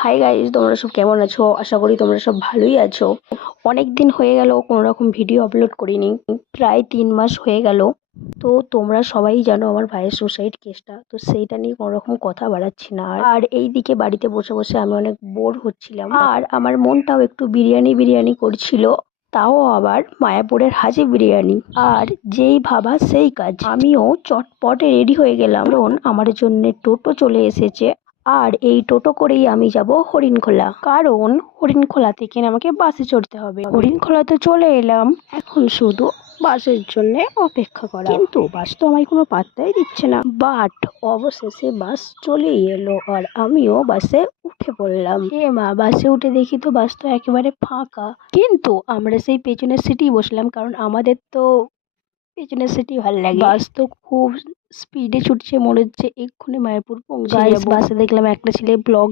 Hi guys, তোমরা সব কেমন আছো? আশা করি তোমরা সব ভালোই আছো। অনেক দিন হয়ে গেল কোনো রকম ভিডিও আপলোড করিনি, প্রায় 3 মাস হয়ে গেল। তো তোমরা সবাই জানো আমার ভাইয়ের সুসাইড কেসটা, তো সেইটা নিয়ে কোনো রকম কথা বাড়াচ্ছি না। আর এইদিকে বাড়িতে বসে বসে আমি অনেক বোর হচ্ছিলাম, আর আমার মনটাও একটু বিরিয়ানি বিরিয়ানি করছিল, তাও আবার মায়াপুরের হাজি বিরিয়ানি। আর যেই ভাবা সেই কাজ, আমিও চটপটে রেডি হয়ে গেলাম, কারণ আমার জন্য টোটো চলে এসেছে। আর এই টোটো করেই আমি যাব হরিণখোলা, কারণ হরিণখোলা থেকে আমাকে বাসে চড়তে হবে। হরিণখোলাতে চলে এলাম, এখন শুধু বাসের জন্য অপেক্ষা করা, কিন্তু বাস তো আমায় কোনো পাত্তাই দিচ্ছে না। বাট অবশেষে বাস চলেই এলো, আর আমিও বাসে উঠে পড়লাম। মা, বাসে উঠে দেখি তো বাস তো একেবারে ফাঁকা, কিন্তু আমরা সেই পেছনের সিটেই বসলাম, কারণ আমাদের তো পেছনের সিটই ভালো লাগে। বাস তো খুব স্পিডে ছুটছে, মনে হচ্ছে এক্ষুনি মায়াপুর পৌঁছে যাবো। বাসে দেখলাম একটা ছেলে ব্লগ